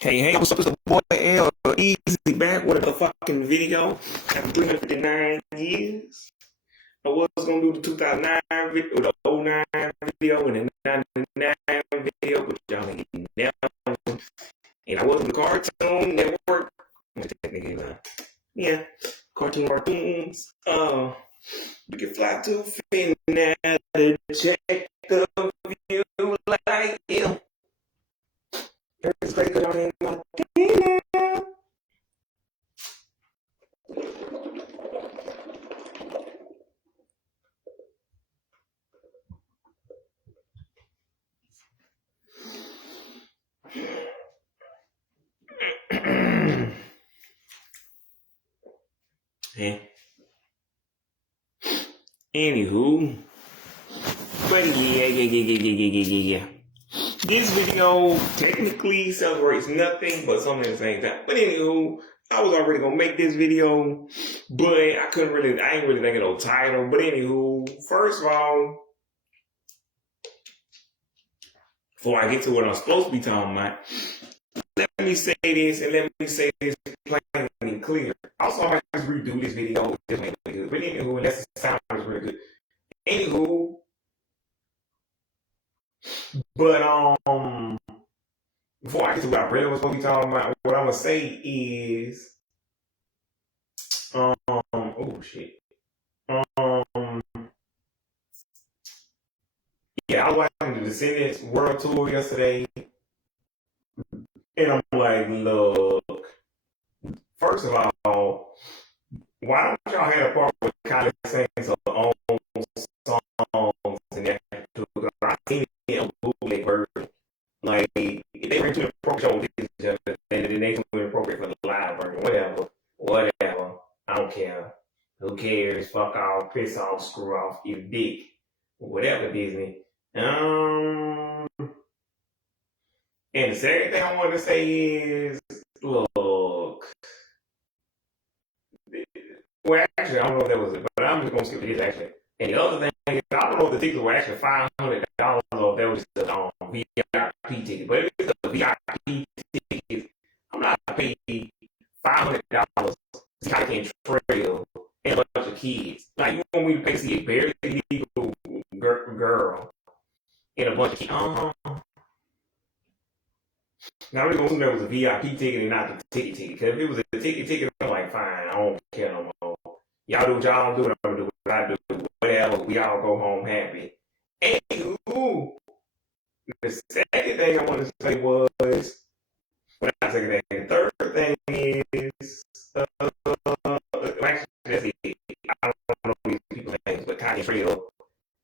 Hey, what's up? It's the boy L Easy back with a fucking video after 359 years. I was gonna do the 2009 video, the '09 video, and the '99 video, but y'all ain't never. And I was in the Cartoon Network. Yeah, cartoons. You can fly to Finland to check the view like you. It's great because y'all ain't my dinner. Yeah. Anywho, but yeah. This video technically celebrates nothing but something at the same time. But anywho, I was already gonna make this video, but I ain't really thinking no title. But anywho, first of all, before I get to what I'm supposed to be talking about, let me say this and let me say this plain and clear. Also, I might just redo this video. But anywho, unless it sounds really good. Anywho, but before I get to what I really was supposed to be talking about, what I'm gonna say is, oh shit, yeah, I was watching the Descendants World Tour yesterday, and I'm like, look, first of all, why don't y'all have a part with Kylie saying some own songs and that? Because I seen it on bootleg version. Like, they were too appropriate with each other, and then they too appropriate for the live version. Whatever. I don't care. Who cares? Fuck off, piss off, screw off, eat dick. Whatever, Disney. And the second thing I want to say is, look. Well, actually, I don't know if that was it, but I'm just going to skip this, actually. And the other thing is, I don't know if the tickets were actually $500 or if that was just a VIP ticket. But if it's a VIP ticket, I'm not paying $500 to see how I can trail and a bunch of kids. Like, you want me to pay to see a barely legal girl and a bunch of kids? Now, I'm just going to assume that was a VIP ticket and not the ticket. Because if it was a ticket, I'm like, fine, I don't care no more. Y'all do what y'all do, and I'm going to do what I do. Whatever, we all go home happy. Anywho, the second thing I want to say was, well, not the second thing, the third thing is, actually, that's it. I don't know these people's names, but Kanye Trail,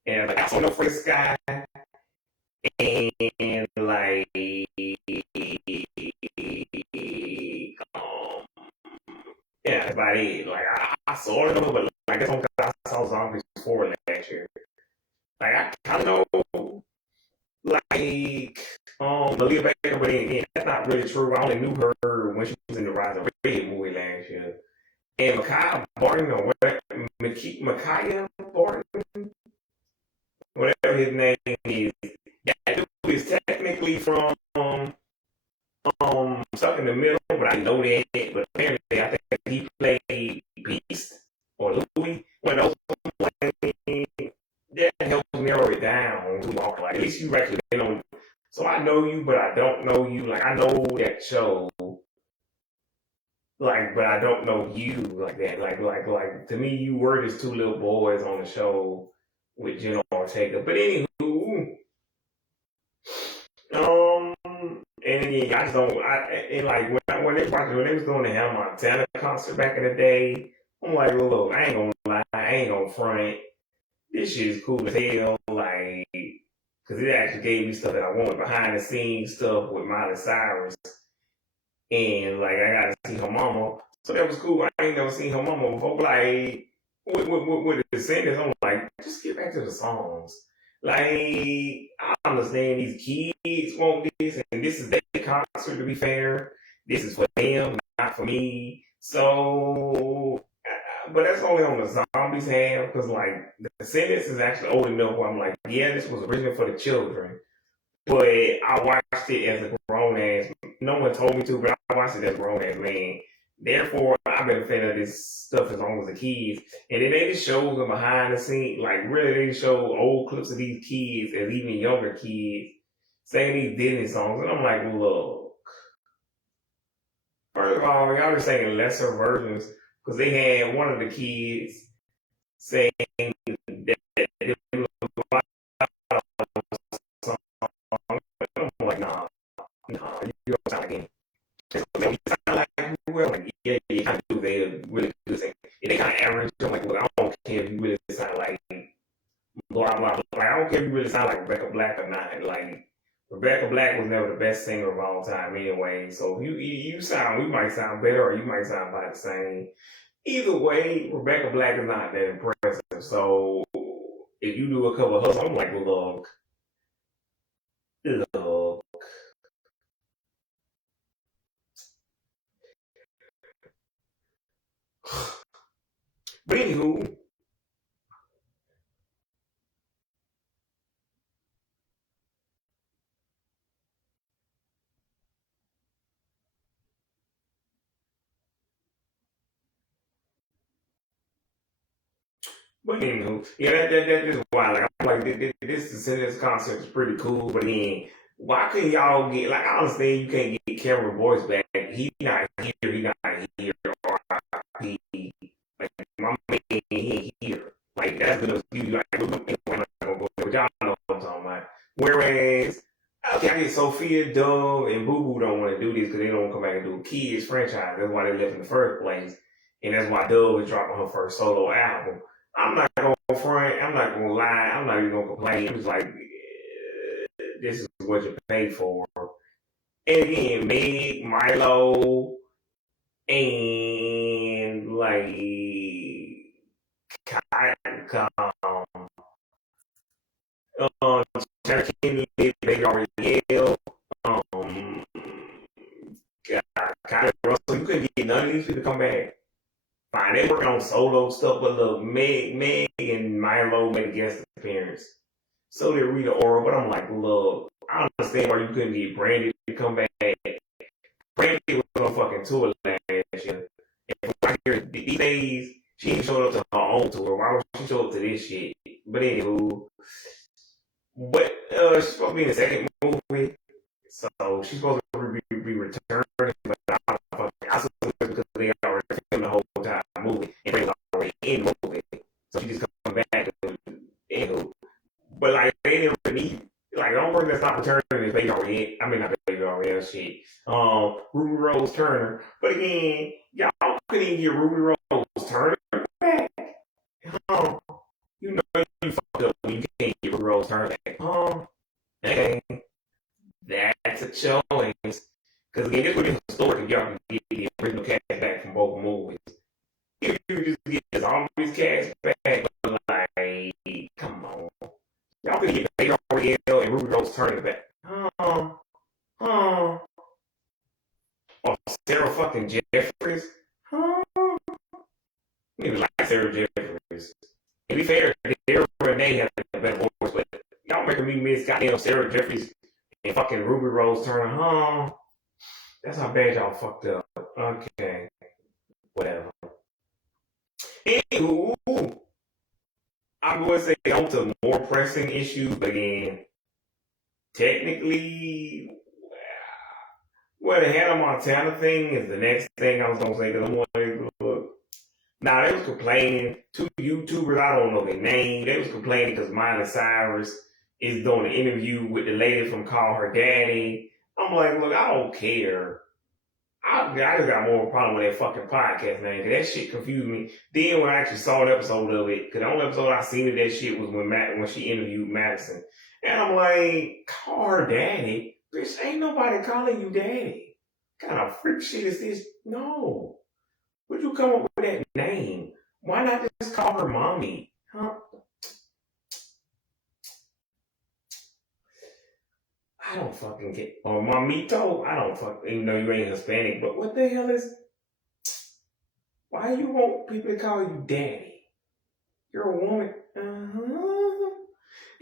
and like, I saw No Fresh Sky, and like, yeah, that's about it. Like, I sort of know, but like, that's only because I saw Zombies 4 last year. Like, I kind of know, like, Malia Baker, but again, that's not really true. I only knew her when she was in the Rise of Red movie last year. And Micaiah Barton, or Micaiah Barton, whatever his name is, that dude is technically from Stuck in the Middle, but I know that. But apparently, I think he played Beast or Louis. One of those that helps narrow it down. Like, at least you actually know. So I know you, but I don't know you. Like, I know that show. Like, but I don't know you like that. Like to me, you were just two little boys on the show with Jenna Ortega. But anywho, and yeah, I just don't. And like when they was doing the Hannah Montana concert back in the day, I'm like, well, look, I ain't gonna lie, I ain't gonna front. This shit is cool as hell, like, because it actually gave me stuff that I wanted, behind the scenes stuff with Miley Cyrus, and like I got to see her mama, so that was cool. I ain't never seen her mama before. Like with the singers, I'm like, just get back to the songs. Like, I understand these kids want this, and this is their concert, to be fair. This is for them, not for me. So, but that's only on the zombies half, because like the Descendants is actually old enough where I'm like, yeah, this was originally for the children. But I watched it as a grown ass. No one told me to, but I watched it as a grown ass man. Therefore, I've been a fan of this stuff as long as the kids. And then they just show them behind the scenes, like really, they show old clips of these kids as even younger kids singing these Disney songs, and I'm like, look. First of all, y'all just saying lesser versions because they had one of the kids saying that it was a lot of songs. I'm like, nah, you don't sound like him. They sound like whoever. Like, yeah, I do. They're really good singing. And they kind of average. I'm like, look, I don't care if you really sound like blah, blah, blah. Like, I don't care if you really sound like Rebecca Black or not. Like, Rebecca Black was never the best singer of all time anyway. So if you sound, we might sound better or you might sound about the same. Either way, Rebecca Black is not that impressive. So if you do a cover of her, I'm like, look. But anywho, yeah, that is why. Like, I'm like, this concept is pretty cool. But then, why couldn't y'all get like? I understand you can't get Cameron Boyce back. He not here. He not here. Or he like my man, he ain't here. Like that's gonna you like. We're not gonna go. But y'all know what I'm talking about. Whereas, okay, I get Sophia, Doug, and Boo Boo don't want to do this because they don't come back and do a Kids franchise. That's why they left in the first place, and that's why Doug is dropping her first solo album. I'm not gonna front. I'm not gonna lie. I'm not even gonna complain. It was like, this is what you pay for. And again, Meg, Milo, and like, Tanner Kennedy, Baby Ariel, um, Kylie Russell. You couldn't get none of these people to come back. Fine, they working on solo stuff, but look, Meg and Milo made a guest appearance. So did Rita Ora, but I'm like, look, I understand why you couldn't get Brandy to come back. Brandy was on fucking tour last year. And I hear these days, she ain't showed up to her own tour. Why would she show up to this shit? But anywho, but she's supposed to be in the second movie, so she's supposed to be returning, but I suppose because they already filmed the whole entire movie and they was already in the movie, so she just come back to anywho. But like they didn't really need, like the only person that's not returning is Baby Ariel. I mean not Baby Ariel, shit. Ruby Rose Turner. But again, y'all couldn't even get Ruby Rose Turner back. Um, you know you fucked up when you can't get Ruby Rose Turner back. Okay, that's a choice. Because again, this would be historic if y'all can get the original cast back from both movies. If you just get all these cast back, but like, come on. Y'all could get Baby Ariel and Ruby Rose Turner back. Or Sarah fucking Jeffries. Maybe like Sarah Jeffries. To be fair, Daryl Renee had a better voice, but y'all making me miss goddamn Sarah Jeffries and fucking Ruby Rose Turner. That's how bad y'all fucked up. Okay. Whatever. Anywho, I'm going to say on to more pressing issues, but again, technically, well, the Hannah Montana thing is the next thing I was going to say, because I'm going to look. Now, they was complaining, two YouTubers, I don't know their name, they was complaining because Miley Cyrus is doing an interview with the lady from Call Her Daddy. I'm like, look, I don't care. I just got more problem with that fucking podcast, man, because that shit confused me. Then when I actually saw an episode of it, because the only episode I seen of that shit was when she interviewed Madison. And I'm like, Call Her Daddy? Bitch, ain't nobody calling you daddy. What kind of freak shit is this? No. Would you come up with that name? Why not just call her mommy? Huh? I don't fucking get. Or mamito? I don't fucking. Even though you ain't Hispanic, but what the hell is. Why you want people to call you daddy? You're a woman.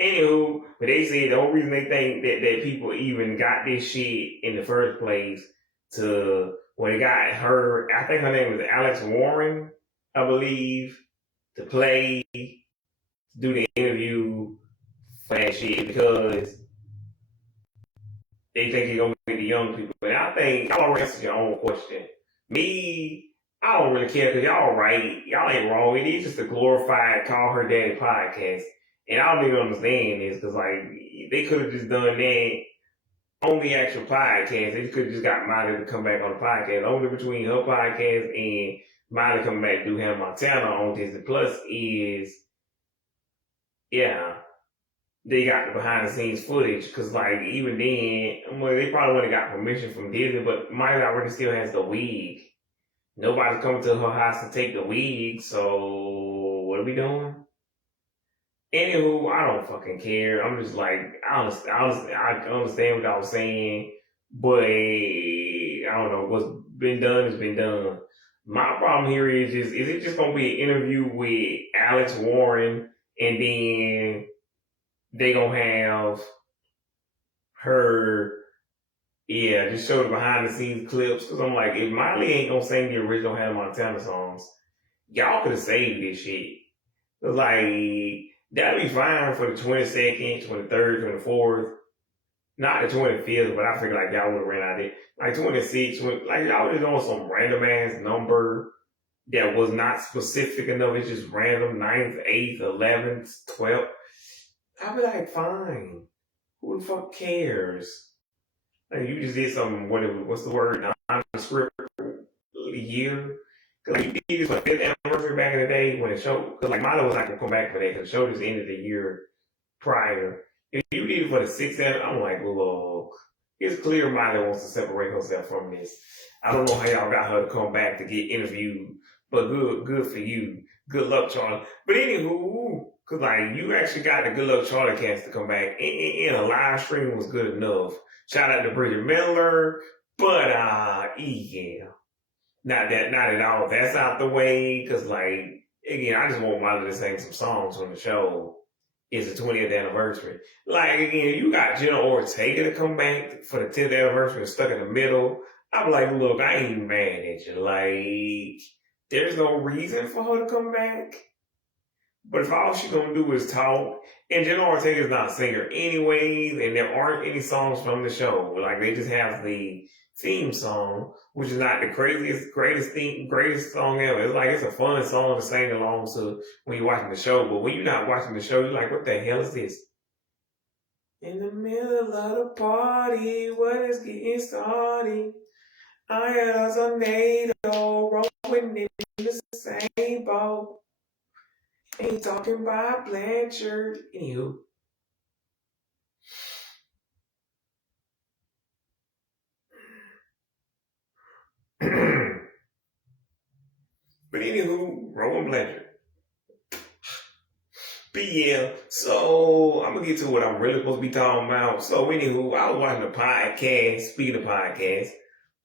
Anywho, but they said the only reason they think that people even got this shit in the first place to when they got her, I think her name was Alex Warren, I believe, to play, to do the interview for that shit because they think it's gonna be the young people. And I think y'all already answered your own question. Me, I don't really care because y'all right. Y'all ain't wrong. It is just a glorified Call Her Daddy podcast. And I don't even understand this because, like, they could have just done that on the actual podcast. They could have just got Miley to come back on the podcast. The only between her podcast and Miley coming back to do Hannah Montana on Disney Plus is, yeah, they got the behind the scenes footage. Because, like, even then, well, they probably would have got permission from Disney, but Miley already still has the wig. Nobody's coming to her house to take the wig, so what are we doing? Anywho, I don't fucking care. I'm just like, I understand what I was saying, but I don't know. What's been done has been done. My problem here is it just gonna be an interview with Alex Warren, and then they gonna have her, just show the behind the scenes clips? Because I'm like, if Miley ain't gonna sing the original Hannah Montana songs, y'all could have saved this shit. It's like, that'd be fine for the 22nd, 23rd, 24th. Not the 25th, but I figure like y'all would have ran out of it. Like 26th, like y'all would have done some random ass number that was not specific enough. It's just random, 9th, 8th, 11th, 12th. I'd be like, fine. Who the fuck cares? Like, you just did something, what's the word, non-script year? Because you did this for the 5th anniversary back in the day when the show, because like Miley was not going to come back for that because the show just ended the year prior. If you did it for the 6th anniversary, I'm like, look, it's clear Miley wants to separate herself from this. I don't know how y'all got her to come back to get interviewed, but good for you. Good luck, Charlie. But anywho, because like you actually got the Good Luck Charlie cast to come back, and a live stream was good enough. Shout out to Bridget Miller, but yeah. Not at all. That's out the way, because, like, again, I just want Miley to sing some songs on the show. It's the 20th anniversary. Like, again, you got Jenna Ortega to come back for the 10th anniversary and stuck in the middle. I'm like, look, I ain't mad at you. Like, there's no reason for her to come back. But if all she's gonna do is talk, and Jenna Ortega is not a singer anyways, and there aren't any songs from the show. Like, they just have the theme song, which is not the greatest song ever. It's like, it's a fun song to sing along to when you're watching the show, but when you're not watching the show, you're like, what the hell is this? In the middle of the party, what is getting started? I had a tornado rolling in the same boat. Ain't talking about Blanchard. Anywho. But anywho, Rowan Blanchard. But yeah, so I'm gonna get to what I'm really supposed to be talking about. So anywho, I was watching a podcast, speaking of podcasts,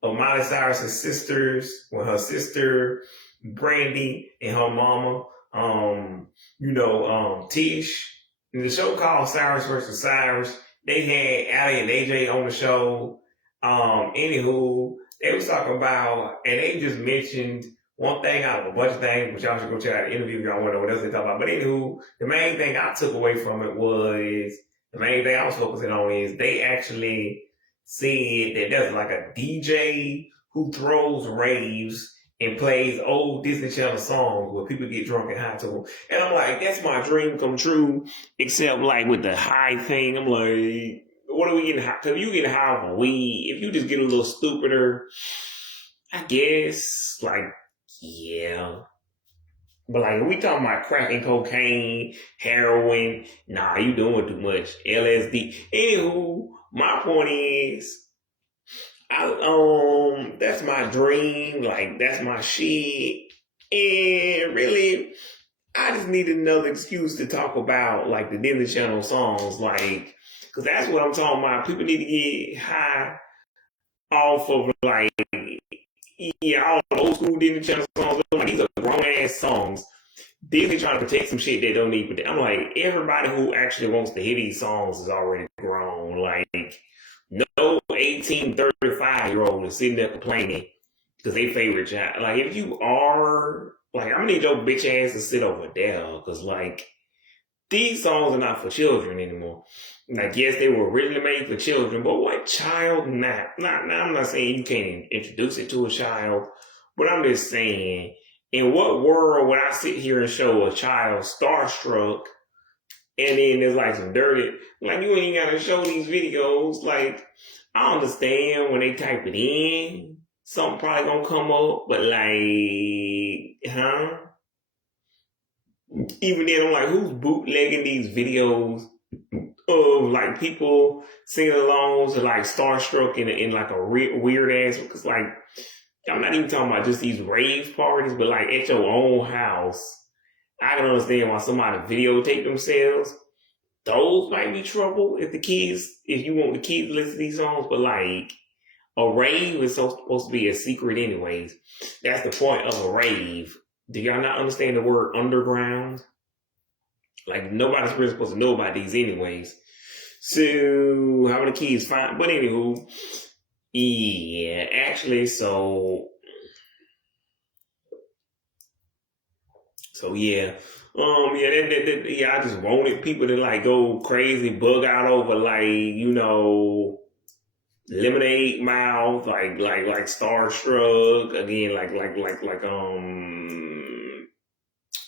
of Miley Cyrus's sisters, with her sister Brandy and her mama, Tish. And the show called Cyrus versus Cyrus. They had Allie and AJ on the show. Anywho, they was talking about, and they just mentioned one thing out of a bunch of things, which y'all should go check out the interview if y'all want to know what else they talk about. But anywho, the main thing I took away from it was, the main thing I was focusing on is they actually said that there's like a DJ who throws raves and plays old Disney Channel songs where people get drunk and high to them. And I'm like, that's my dream come true, except like with the high thing, I'm like, what are we getting high? Because you get high on weed. If you just get a little stupider, I guess, like, yeah. But like, we talking about cracking cocaine, heroin, nah, you doing too much. LSD. Anywho, my point is, that's my dream, like, that's my shit. And really, I just need another excuse to talk about, like, the Disney Channel songs, like, because that's what I'm talking about. People need to get high off of, like, yeah, all the old school Disney Channel songs. Like, these are grown ass songs. Disney trying to protect some shit they don't need. But I'm like, everybody who actually wants to hear these songs is already grown. Like, no 18, 35-year-old is sitting there complaining because they favorite child. Like, if you are, like, I'm gonna need your bitch ass to sit over there because, like, these songs are not for children anymore. Like, yes, they were originally made for children, but what child not? I'm not saying you can't introduce it to a child, but I'm just saying, in what world would I sit here and show a child Starstruck and then there's like some dirty, like, you ain't gotta show these videos. Like, I understand when they type it in, something probably gonna come up, but like, huh? Even then, I'm like, who's bootlegging these videos of like people singing along to like Starstruck in like a weird ass? Because, like, I'm not even talking about just these rave parties, but like at your own house. I can understand why somebody videotape themselves. Those might be trouble if you want the kids to listen to these songs, but like, a rave is supposed to be a secret anyways. That's the point of a rave. Do y'all not understand the word underground? Like, nobody's really supposed to know about these anyways. So, how many kids find? But anywho, yeah, actually, so yeah. Yeah, I just wanted people to like go crazy, bug out over, like, Lemonade Mouth, like Starstruck again,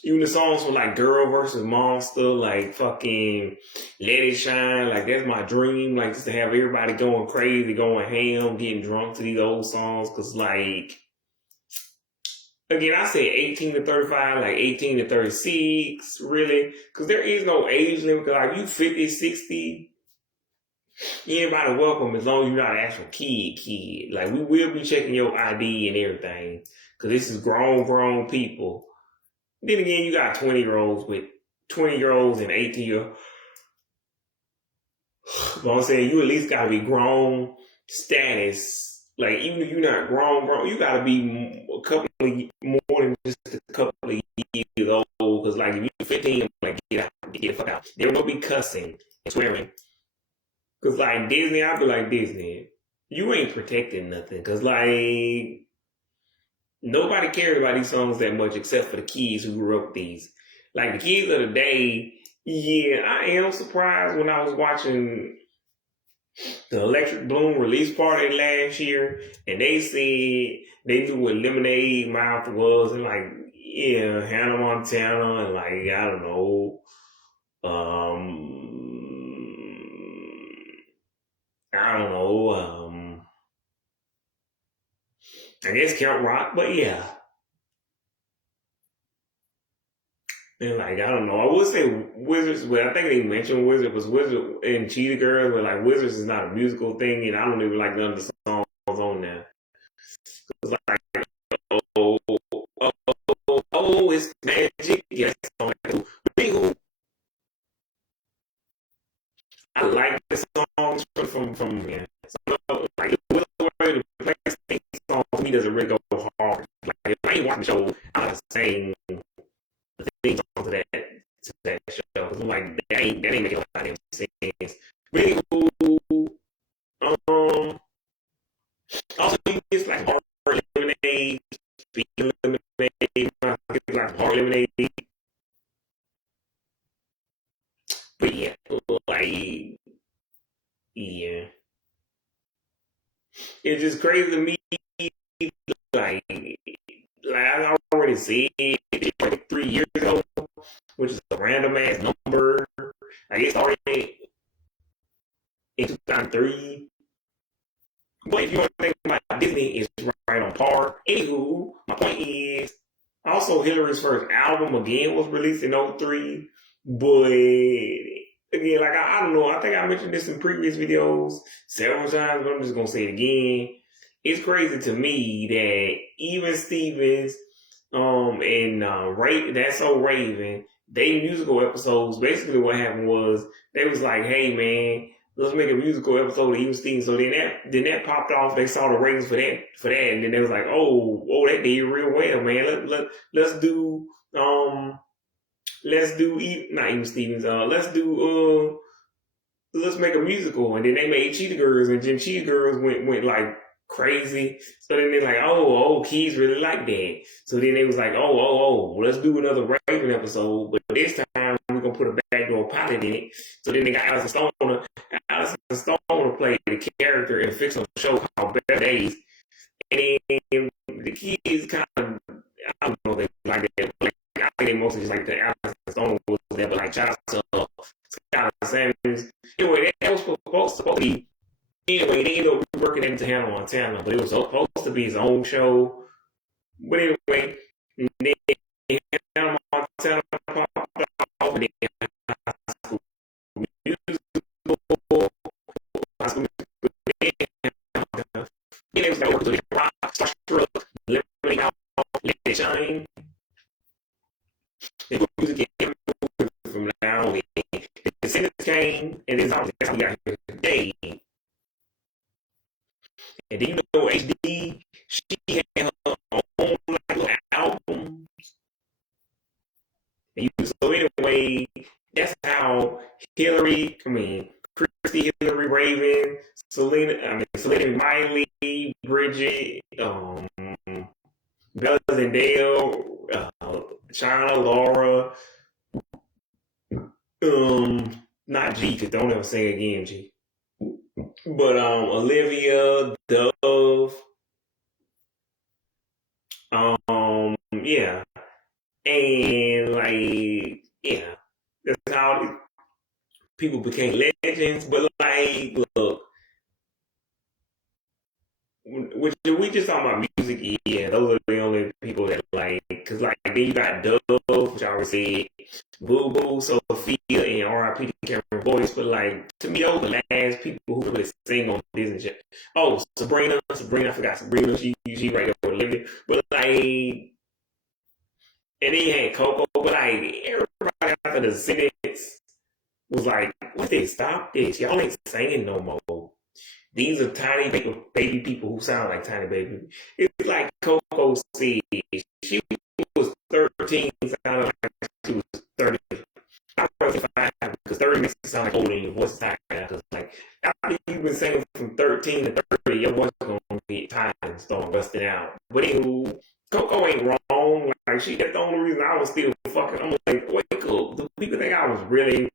even the songs for like Girl versus Monster, like fucking Let It Shine, like that's my dream, like just to have everybody going crazy, going ham, getting drunk to these old songs, cause like, again, I say 18 to 35, like 18 to 36, really, cause there is no age limit, like you 50, 60, anybody welcome as long as you're not an actual kid. Like, we will be checking your ID and everything, cause this is grown people. Then again, you got 20-year-olds and 18-year-olds. But I'm saying, you at least gotta be grown status. Like, even if you're not grown, you gotta be a couple of more than just a couple of years old. Cause like, if you're 15, like, get the fuck out. There will be cussing and swearing. Cause like Disney, I be like, Disney, you ain't protecting nothing. Cause like, nobody cares about these songs that much except for the kids who grew up with these. Like, the kids of the day, yeah, I am surprised when I was watching the Electric Bloom release party last year, and they said they knew what Lemonade Mouth was, and like, yeah, Hannah Montana, and like, I don't know, I don't know, I guess Count Rock, but yeah. And like, I don't know, I would say Wizards, but I think they mentioned Wizard was Wizard and Cheetah Girls, but like, Wizards is not a musical thing, and I don't even like none of the songs on there. It's like, oh, oh, oh, it's magic, yes, I like the songs from yeah. So, like, the Plastic song to me doesn't really go hard. Like, if I ain't watching the show, I'm not saying the theme song to that show. Cause I'm like, that ain't making a lot of sense. But anywho, also it's like hard lemonade, speed lemonade, like hard lemonade. But yeah, like, yeah, it's just crazy to me. Like I already said, like 3 years ago, which is a random ass number. I guess already in 2003. But if you want to think about Disney, is right on par. Anywho, my point is, also Hillary's first album again was released in '03. But again, like, I don't know, I think I mentioned this in previous videos several times, but I'm just gonna say it again. It's crazy to me that even Stevens, and That's So Raven, they musical episodes, basically what happened was they was like, hey man, let's make a musical episode of Even Stevens. So then that popped off. They saw the ratings for that, and then they was like, oh, that did real well, man. Let's do not Even Stevens. Let's make a musical. And then they made Cheetah Girls, and then Cheetah Girls went like crazy. So then they're like, oh, kids really like that. So then they was like, let's do another Raven episode, but this time we're gonna put a backdoor pilot in it. So then they got Allison Stoner. Allison Stoner played the character in a fictional show called Better Days. And then the kids kind of, I don't know if they like that. Like, I think they mostly just like the Allison Stoner was there, but like Josh Skylar Samuels. Anyway, that was supposed to be. Anyway, they ended up working into Hannah Montana, but it was supposed to be his own show. But anyway, then Hannah Montana popped off, and then High School Musical, High School Musical, then it was like, to rock, Starstruck, Let Me Out, Let It Shine. They put music in from now on. The Descendants came, and that's how we got here today. And then you know HD, she had her own like little albums. So anyway, that's how Christy, Hillary Raven, Selena Miley, Bridget, Bella Zendale, Shauna, Laura, not G, because don't ever sing again, G. But Olivia, Dove, yeah, and like, yeah, that's how people became legends. But like, look, we just talking about music, yeah, those are the only people that like, cause like then you got Dove, which I already said, Boo Boo, Sophia, and R.I.P. Cameron Boyce. But like, to me, those are the last people who really sing on Disney Channel. Oh, Sabrina, I forgot Sabrina. She right there with Olivia. But like, and then you had Coco. But like, everybody after the Descendants was like, what this? Stop this. Y'all ain't singing no more. These are tiny baby people who sound like tiny baby. It's like Coco said. She was 13, sounded like she was 30. I was 35 because 30 makes it sound like older than your voice is tired. Because like after you've been singing from 13 to 30, your voice is gonna get tired and start busting out. But anywho, Coco ain't wrong. Like that's the only reason I was still fucking. I'm like, wake up. Do people think I was really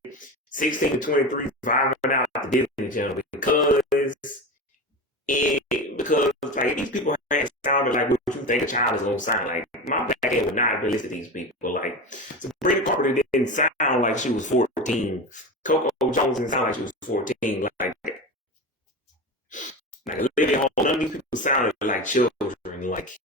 16 to 23 vibing out the Disney Channel because like these people had sounded like what you think a child is gonna sound like. My back end would not have been listening to these people. Like Sabrina Carpenter didn't sound like she was 14. Coco Jones didn't sound like she was 14. Like Olivia Hall, none of these people sounded like children. Like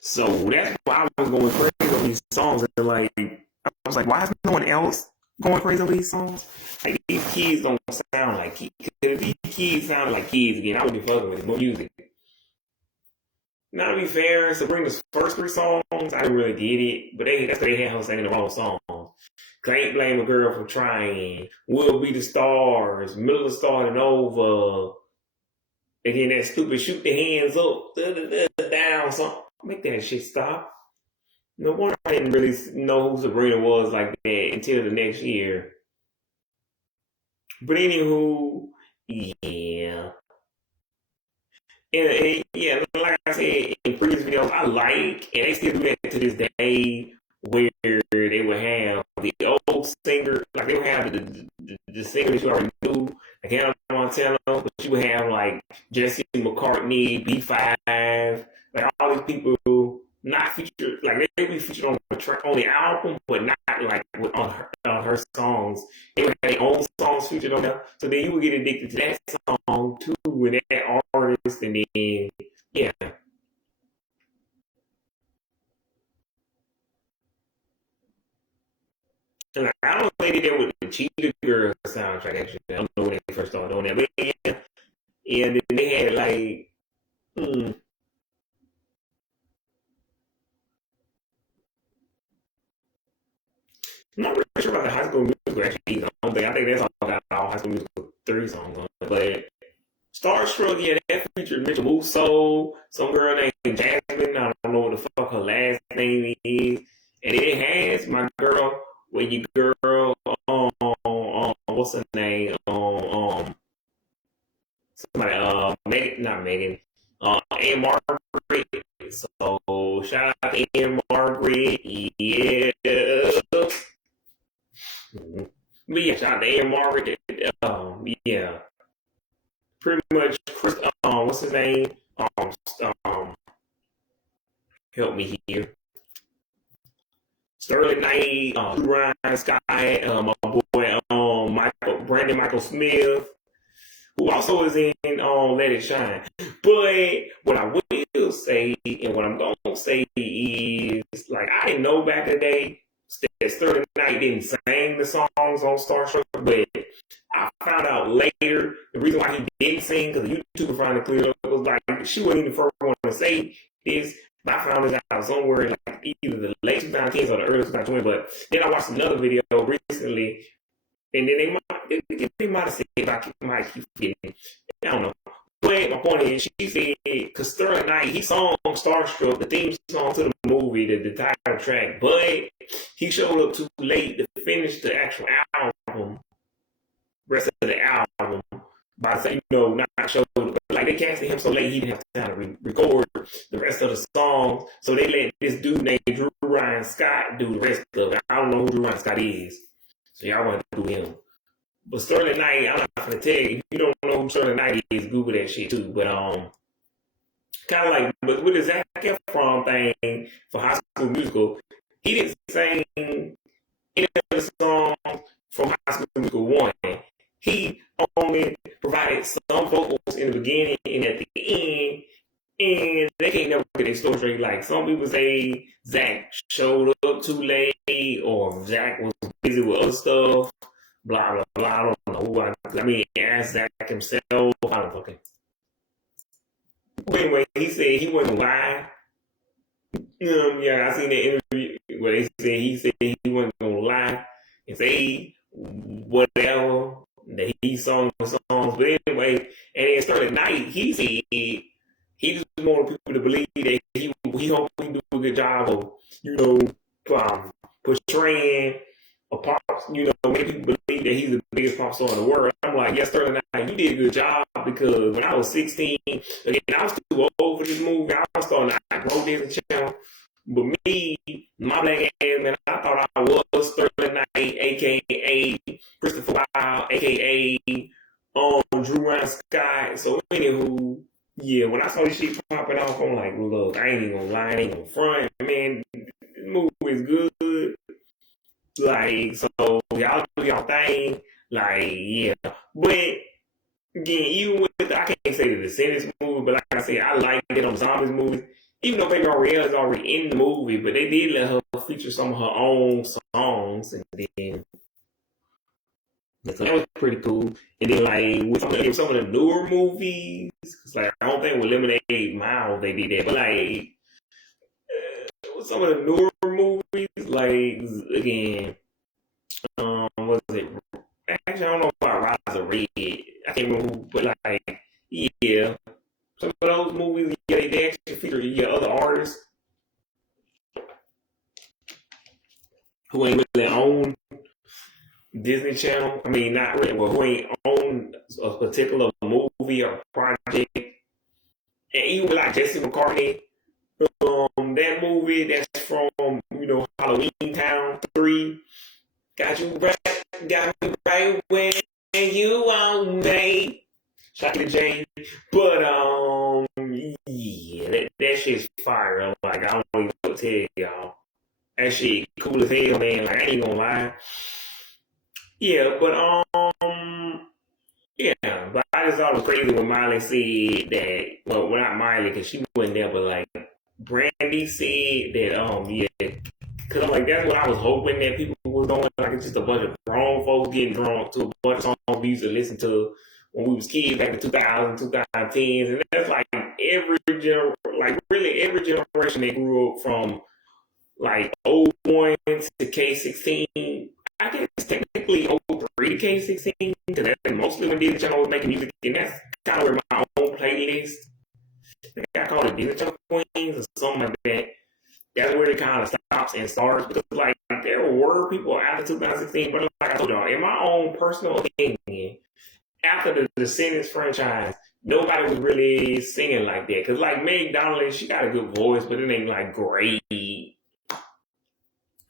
so that's why I was going crazy on these songs. And like I was like, why is no one else going crazy over these songs? Like these kids don't sound like kids. If these kids sounded like kids again, I wouldn't be fucking with it. More music. Now to be fair, Sabrina's first 3 songs, I didn't really get it, but that's what they had her singing the wrong songs. Can't blame a girl for trying. We'll be the stars. Middle of the stars and over. Again, that stupid shoot the hands up, down song. Make that shit stop. No wonder I didn't really know who Sabrina was like that until the next year. But anywho, yeah. And yeah, like I said in previous videos, I like, and they still do that to this day, where they would have the old singer, like they would have the singer that you already knew, like Hannah Montana, but you would have like Jesse McCartney, B5, like all these people not featured, like they would be featured on the track on the album, but not like on her songs. They would have their own songs featured on there, so then you would get addicted to that song too, and that artist, and then yeah. And I don't think they did with the Cheetah Girls soundtrack. Actually, I don't know when they first started doing that, but yeah, and then they had like. I'm not really sure about the High School Musical. Actually, I think that's all about High School Starstruck, yeah, that featured Mitchell Musso, some girl named Jasmine, I don't know what the fuck her last name is. And it has my girl, well, your girl, what's her name? Somebody, Megan, not Megan, Anne Margaret. So shout out to Anne Margaret, yeah. But yeah, shout out to Anne Margaret. Yeah, pretty much. Chris, what's his name? Help me here. Sterling Knight, Ryan Scott, my boy, Brandon Michael Smith, who also is in Let It Shine. But what I will say, and what I'm gonna say is, like, I didn't know back in the day that Sterling Knight didn't sing the songs on Starstruck, but I found out later the reason why he didn't sing, because YouTube found it clear, was like she wasn't even the first one to say this. But I found this out somewhere in like either the late 2010s or the early 2020s. But then I watched another video recently, and then they might have said I might keep forgetting. I don't know. But my point is, she said, because Sterling Knight, he sung Starstruck, the theme song to the movie, the title track, but he showed up too late to finish the actual album, rest of the album, by saying, not showed up. Like, they casted him so late, he didn't have time to record the rest of the songs, so they let this dude named Drew Ryan Scott do the rest of it. I don't know who Drew Ryan Scott is, so y'all want to do him. But Sterling Knight, I'm not gonna tell you. If you don't know who Sterling Knight is, Google that shit too. But kind of like, but with the Zac Efron thing for High School Musical, he didn't sing any of the songs from High School Musical 1. He only provided some vocals in the beginning and at the end, and they can't never get their story straight. Like, some people say Zac showed up too late, or Zac was busy with other stuff. Blah, blah, blah. I don't know who I mean, ask Zac himself. I don't fucking. But anyway, he said he wasn't lying. Yeah, I seen that interview where he said he wasn't gonna lie and say whatever that he sung the songs. But anyway, and then Sterling Knight, he said he just wanted people to believe that he hoped he do a good job of portraying a pop, make people believe that he's the biggest pop star in the world. I'm like, yes, Sterling Knight, you did a good job, because when I was 16, again, I was too old for this movie. I was starting to grow Disney Channel. But me, my black ass, man, I thought I was Sterling Knight, a.k.a. Christopher Wilde, a.k.a. Drew Ryan Scott. So anywho, yeah, when I saw this shit popping off, I'm like, look, I ain't even gonna lie, I ain't gonna front. Man, this movie is good. Like, so y'all do y'all thing. Like, yeah. But again, even with I can't say the Descendants movie, but like I said, I like it on zombies movies. Even though Baby Ariel is already in the movie, but they did let her feature some of her own songs, and then so that was pretty cool. And then like with some of the newer movies, cause like I don't think with Lemonade Mile they did that, but like with some of the newer movies, like again, what is it? Actually, I don't know about Rise of Red. I can't remember who, but like, yeah. Some of those movies, yeah, they actually feature other artists who ain't really on Disney Channel. I mean, not really, well, who ain't on a particular movie or project. And even like Jesse McCartney, that movie that's from, Halloween Town 3, got me right when you want me. Shout out to Jane. But yeah, that shit's fire. Like, I don't even know what to tell y'all. That shit cool as hell, man. Like, I ain't gonna lie. Yeah, but yeah, but I just thought it was crazy when Miley said that. Well, not Miley, because she wasn't there, but like Brandy said that. Yeah, because I'm like, that's what I was hoping that people was doing. Like, it's just a bunch of grown folks getting drunk to a bunch of songs we used to listen to when we was kids back in 2000, 2010s, and that's like every generation that grew up from like 01 to K16. I guess technically 03 to K16, because that's mostly when Disney Channel was making music, and that's kind of where my own stars because like there were people after 2016, but like I told y'all, in my own personal opinion, after the Descendants franchise, nobody was really singing like that. Cause like Meg Donnelly, she got a good voice, but it ain't like great.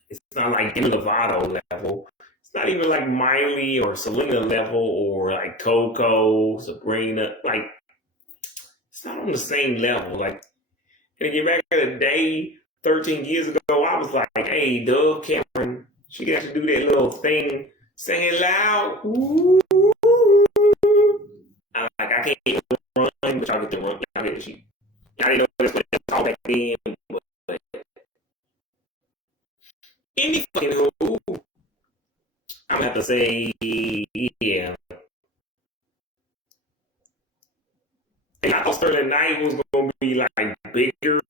It's not like Demi Lovato level. It's not even like Miley or Selena level or like Coco, Sabrina. Like it's not on the same level. Like, and to get back to the day 13 years ago, I was like, hey, Dove Cameron, she got to do that little thing, singing loud. Ooh. I can't run, but y'all get to run. Y'all get to shoot. Y'all didn't know this, but it's all back then. But any fucking who, I'm gonna have to say, yeah. And I thought Sterling Knight was gonna be like bigger.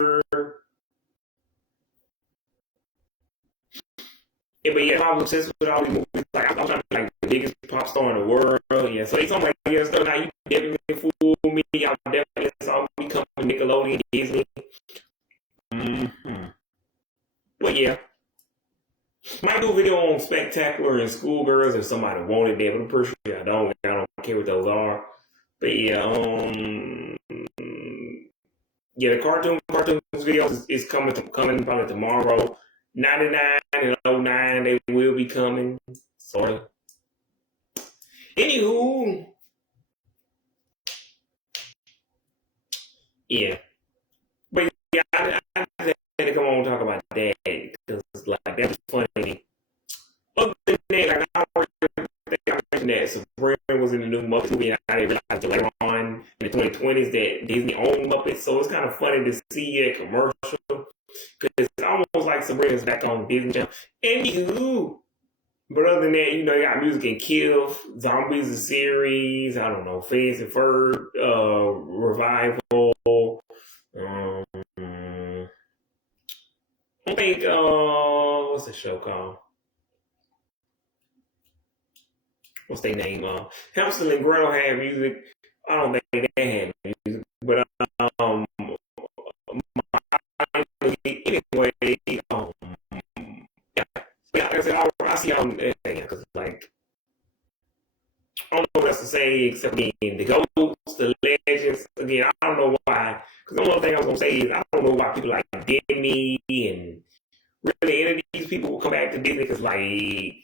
Yeah, but yeah, I was obsessed with all these movies. Like I was trying to be like the biggest pop star in the world. Yeah, so he's like, yeah, Sterling Knight, you definitely fooled me. Y'all definitely saw me come to Nickelodeon, Disney. Mm-hmm. But yeah. Might do a video on Spectacular and Schoolgirls if somebody wanted that, but I'm pretty sure I don't care what those are. But yeah, the cartoons videos is coming probably tomorrow. 99 and 09, they will be coming, sort of. Anywho, yeah. But yeah, I had to come on and talk about that because like that was funny. Other than that, like I mentioned that Sabrina was in the new Muppets movie, and I didn't realize later on in the 2020s that Disney owned Muppets, so it's kind of funny to see a commercial because it's almost like Sabrina's back on Disney Channel. Anywho, but other than that, you got Music and Kill, Zombies the series, I don't know, Phineas and Ferb revival. I think what's the show called? What's their name? Hansel and Gretel had music. I don't think they had music, but anyway, yeah. Like I said, I see how because like I don't know what else to say except again the ghosts, the legends. Again, I don't know why. Because the only thing I was gonna say is I don't know why people like Disney and really any of these people will come back to Disney because like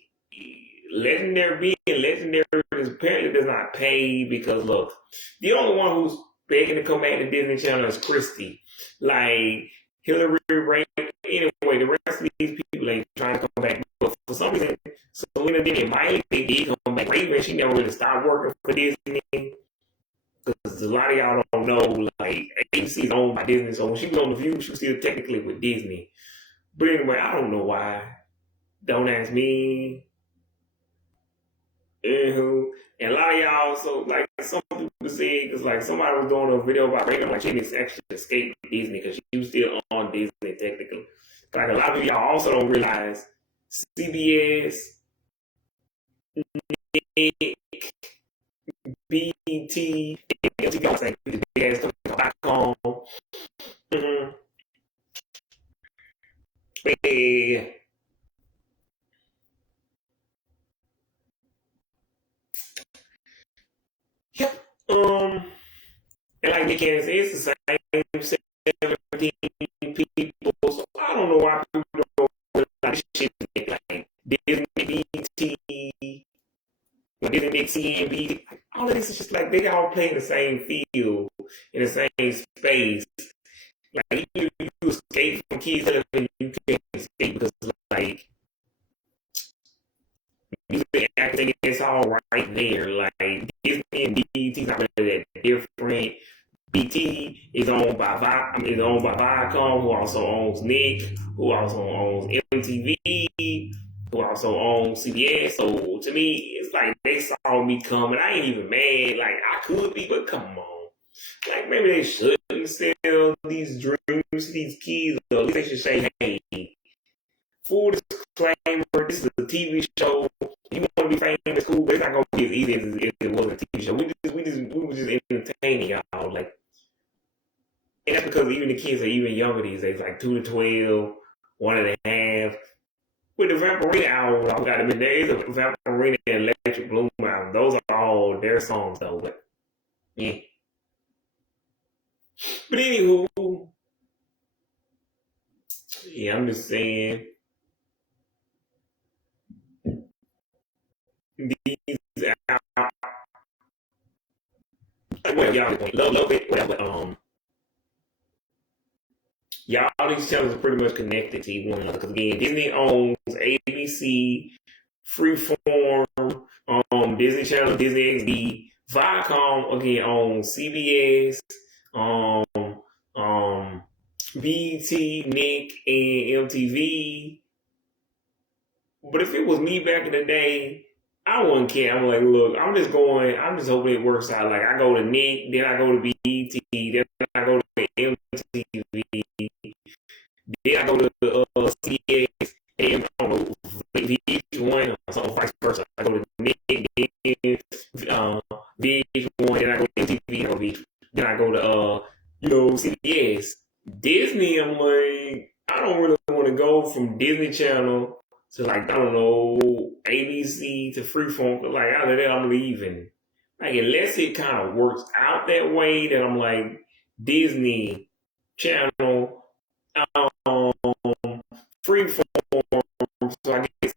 legendary apparently does not pay because look, the only one who's begging to come back to Disney Channel is Christy. Like Hillary Ray. Anyway, the rest of these people ain't trying to come back. But for some reason, Selena did it. Miley, they did come back. Raven, she never really stopped working for Disney. Because a lot of y'all don't know, like, ABC is owned by Disney. So when she was on The View, she was still technically with Disney. But anyway, I don't know why. Don't ask me. Anywho, and a lot of y'all, so like some people say, because like somebody was doing a video about Raven, like she didn't actually escape Disney because she was still on Disney technically. Like a lot of y'all also don't realize CBS, Nick, BT, like big ass company.com. Mm-hmm. Yeah. Yep. And like Nick Cannon said, it's the same 17 people. So I don't know why people don't realize this shit like Disney, BT, Disney, CNB. All of this is just like they all play in the same field, in the same space. Like you escape from Kids Television, you can't escape because like music acting it's all right there. Like Disney and BT not really that different. BT is owned by Viacom, who also owns Nick, who also owns MTV, who also owns CBS. So to me, it's like they saw me coming. I ain't even mad. Like I could be, but come on. Like maybe they shouldn't sell these dreams to these kids. Or at least they should say, hey, full disclaimer, this is a TV show. You want to be famous, cool, but it's not gonna be as easy as it was a TV show. We were just entertaining y'all. Like, and that's because even the kids are even younger these days, like 2 to 12, 1 and a half. Vampirina album, I got to admit, there is a Vampirina and Electric Bloom album. Those are all their songs, though. But yeah. But anywho, yeah, I'm just saying these albums, whatever y'all love it, whatever. Y'all these channels are pretty much connected to one another because again, Disney owns ABC, Freeform, Disney Channel, Disney XD, Viacom again owns CBS, BET, Nick, and MTV. But if it was me back in the day, I wouldn't care. I'm like, look, I'm just hoping it works out. Like, I go to Nick, then I go to BET, then I go to MTV, then I go to CBS, and I don't know, VH1 or something, vice versa. I go to Nick, then VH1, then I go to MTV, then I go to, CBS. Disney, I'm like, I don't really want to go from Disney Channel to like, I don't know, ABC to Freeform. Like, out of that, I'm leaving. Like, unless it kind of works out that way, that I'm like, Disney Channel, Freeform, so I guess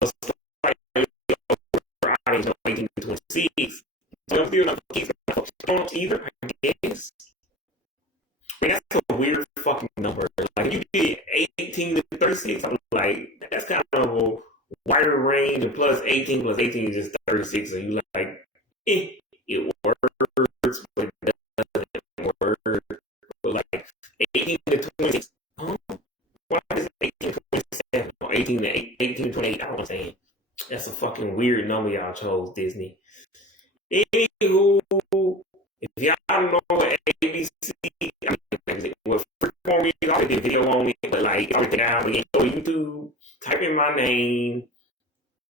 a slightly over audience of 18 to 26. So I'm still not on either, I guess. I mean, that's a weird fucking number. Like, you did 18 to 36, I'm like, that's kind of a wider range, and plus 18 plus 18 is just 36, so you like, it works, but it doesn't work. But like, 18 to 26, why is it 18 to 27, or 18 to 28, I don't understand. That's a fucking weird number y'all chose, Disney. Anywho, if y'all don't know what ABC, what Freeform is, I did a video on it, but like, everything out, but you go to YouTube, type in my name,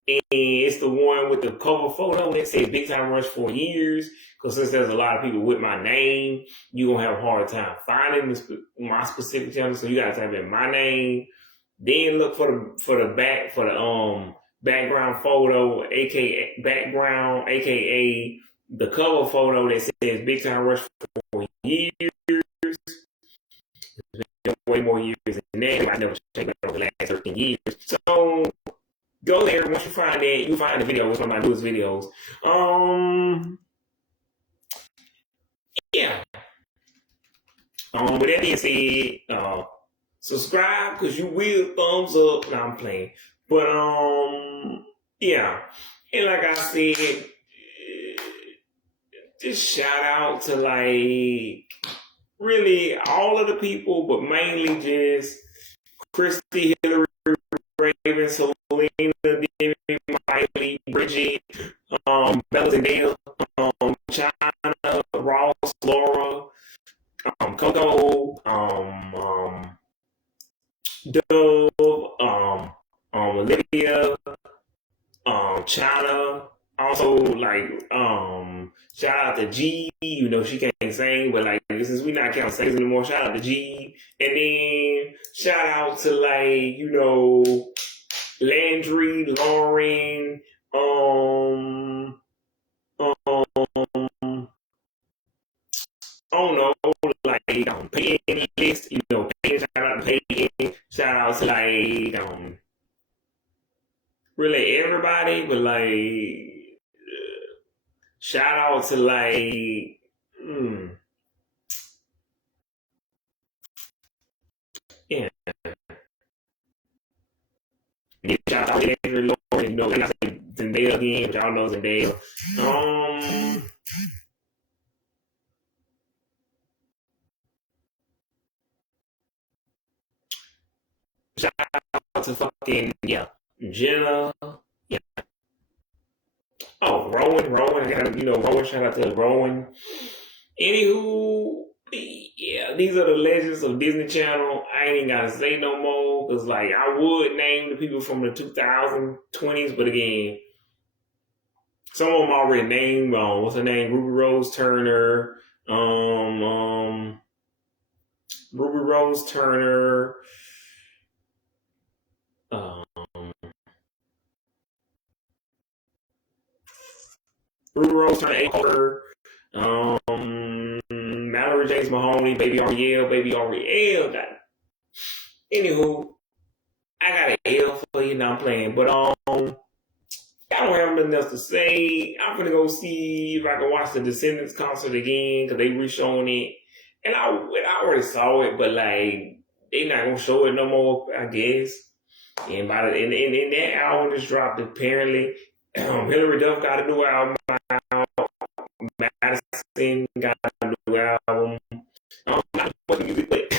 and it's the one with the cover photo that says Big Time Rush 4 years, because since there's a lot of people with my name, you're going to have a hard time finding my specific channel, so you got to type in my name, then look for the background photo, aka background, aka the cover photo that says Big Time Rush 4 years. Way more years than that. I never checked out over the last 13 years. So go there. Once you find that, you find the video. It's one of my newest videos. Yeah. With that being said, subscribe because you will thumbs up. No, I'm playing. But yeah. And like I said, just shout out to like really all of the people, but mainly just Christy, Hillary, Raven, Selena, Demi, Miley, Bridget, Bella Zendaya, China, Ross, Laura, Coco, Dove, Olivia, China. Also, like, shout out to G. She can't sing, but like, since we not counting singers anymore, shout out to G. And then shout out to like, Landry, Lauren, I don't know, like, Payne list, Payne, shout out to Payne, shout out to like, really everybody, but like, shout out to like, yeah. Shout out to Andrew Lauren, and I say Zendaya again, but y'all know Zendaya. Shout out to fucking, Jenna. Yeah. Oh, Rowan, Rowan, shout out to Rowan. Anywho, yeah, these are the legends of Disney Channel. I ain't even gotta say no more, because like, I would name the people from the 2020s, but again, some of them already named. What's her name? Ruby Rose Turner. Ruby Rose Turner. Ruby Rose turned 8 older. Mallory James Mahoney, Baby Ariel. Anywho, I got an L for you. Now I'm playing, but I don't have nothing else to say. I'm gonna go see if I can watch the Descendants concert again because they re-showing it, and I already saw it, but like they not gonna show it no more, I guess. And by and that album just dropped apparently. Hillary Duff got a new album out. Madison got a new album. Not what music, but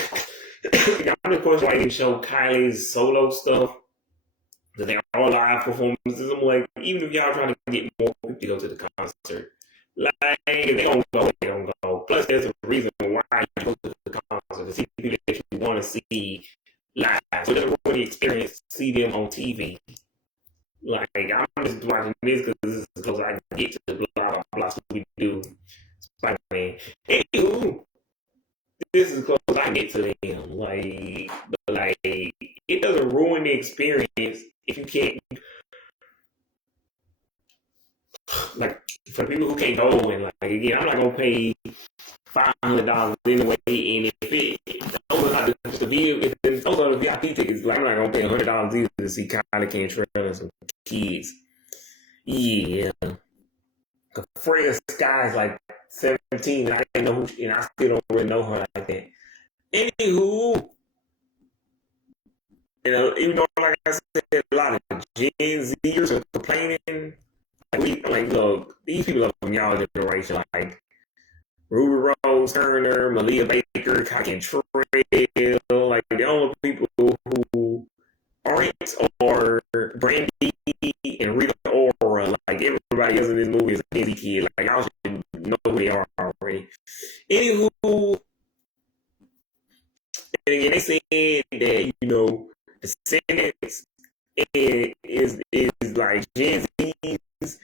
I'm of course like to show Kylie's solo stuff. Because they're all live performances. I'm like, even if y'all trying to get more people to go to the concert, like they don't go. Plus, there's a reason why you go to the concert to see people that you want to see live. So it doesn't ruin the experience to see them on TV. Like I'm just watching this because this is as close as I can get to the blah blah blah Scooby Doo Spider-Man. Anywho, this is as close as I can get to them. Like it doesn't ruin the experience if you can't. Like for people who can't go and like again, I'm not gonna pay $500 anyway. And if those are the video, if those are the VIP tickets, like I'm not gonna pay $100 either to see Kylie Cantrell and some kids. Yeah, Freya Sky's like 17, and I didn't know who, and I still don't really know her like that. Anywho, even though like I said, a lot of Gen Zers are complaining. Look, these people are from y'all generation, like Ruby Rose, Turner, Malia Baker, Kylie Cantrell, like the only people who aren't are Brandy and Rita Ora. Like everybody else in this movie is a Disney kid. Like y'all should know who they are already. Anywho, and again, they said that Descendants is like Gen Z's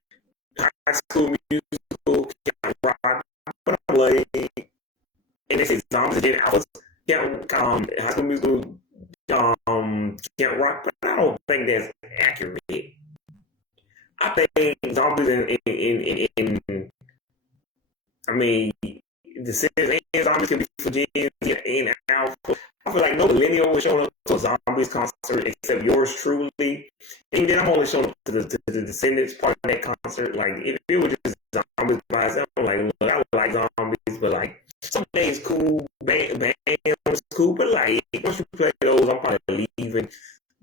High School Musical can't rock, but I'm like, and they say Zombies Again Alphas can't High School Musical can't rock, but I don't think that's accurate. I think Zombies I mean Descendants and Zombies can be for Gen Z and Alpha. I feel like no millennial was showing up to a Zombies concert except yours truly. And then I'm only showing up to the Descendants part of that concert. Like, if it was just Zombies by itself, I'm like, look, I like Zombies, but like, some days cool, band was cool, but like, once you play those, I'm probably leaving.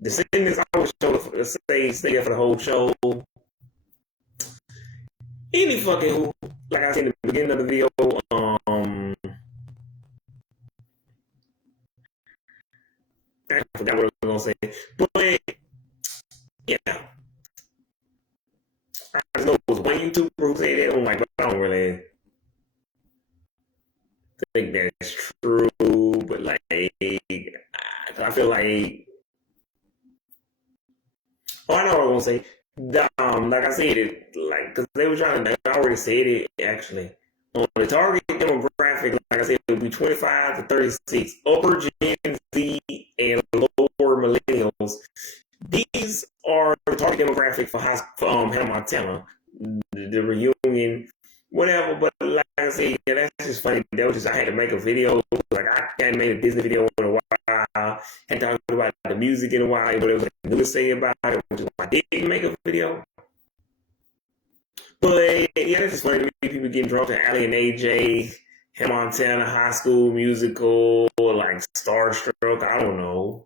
Descendants, I was showing up to stay there for the whole show. Any fucking who, like I said in the beginning of the video, I forgot what I was gonna say, but yeah, I just know it was one YouTuber who said that. I'm like, but I don't really think that's true. But like, I feel like, I know what I was gonna say. Like I said, because they were trying to, I already said it actually. On the target demographic, like I said, it would be 25 to 36, upper Gen Z and lower millennials. These are the target demographic for Hannah Montana, the reunion, whatever. But like I said, yeah, that's just funny. That was just, I had to make a video. Like I hadn't made a Disney video in a while. Hadn't talked about the music in a while, but it was like new to say about it, which is why I didn't make a video. But yeah, that's just funny to me. People getting drunk to Ally and AJ, Hannah Montana, High School Musical, like Starstruck. I don't know.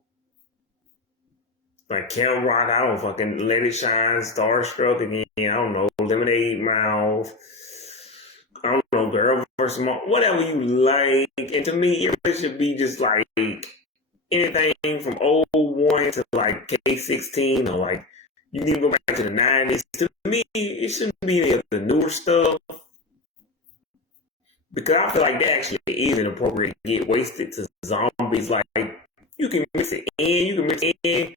Like Camp Rock, I don't fucking Let It Shine, Starstruck again. I don't know. Lemonade Mouth. I don't know. Girl vs. Mom. Whatever you like. And to me, it really should be just like anything from 01 to like K16 or like. You need to go back to the 90s. To me, it shouldn't be any of the newer stuff. Because I feel like that actually is inappropriate to get wasted to Zombies. Like, you can mix it in. You can mix in,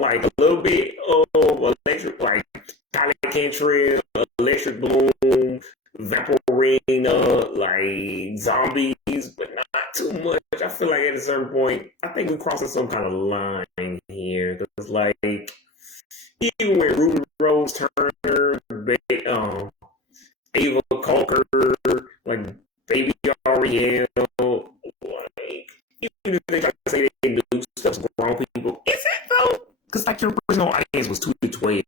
like a little bit of electric, like Kylie Cantrell, Electric Bloom, Vaporina, like Zombies, but not too much. I feel like at a certain point, I think we're crossing some kind of line here. Because, like, even when Ruby Rose, Turner, Ava Coker, like Baby Ariel, like even if they try to say they do stuff to grown people, is that though? Because like your original audience was 2 to 12.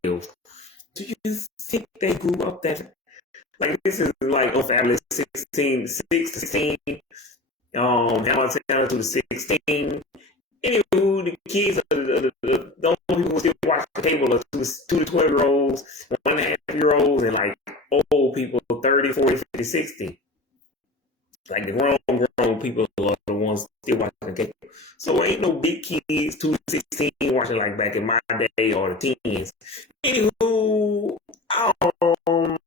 Do you think they grew up that? Like this is like Fabulous 16, 6 to 16, Hamilton to 16. Anywho, the kids, the only people who still watch cable are 2 to 12-year-olds, 1.5-year-olds, and like old people, 30, 40, 50, 60. Like the grown people are the ones still watching cable. So ain't no big kids, 2 to 16, watching like back in my day or the teens. Anywho, I don't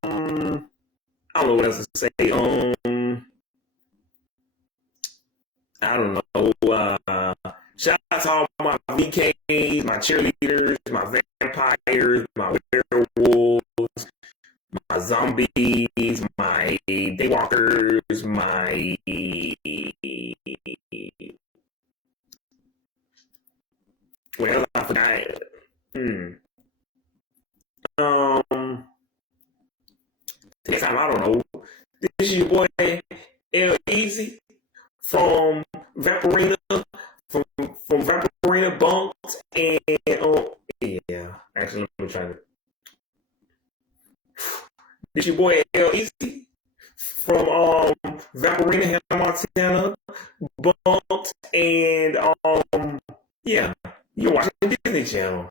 know what else to say. I don't know. Shout out to all my VKs, my cheerleaders, my vampires, my werewolves, my zombies, my daywalkers, my well, I forgot. Next time I don't know. This is your boy L Easy from Vaporina, from Vaporina Bunks, and yeah, actually let me try to. This your boy L Easy from Vaporina, Hannah Montana, Bunks, and yeah, you're watching the Disney Channel.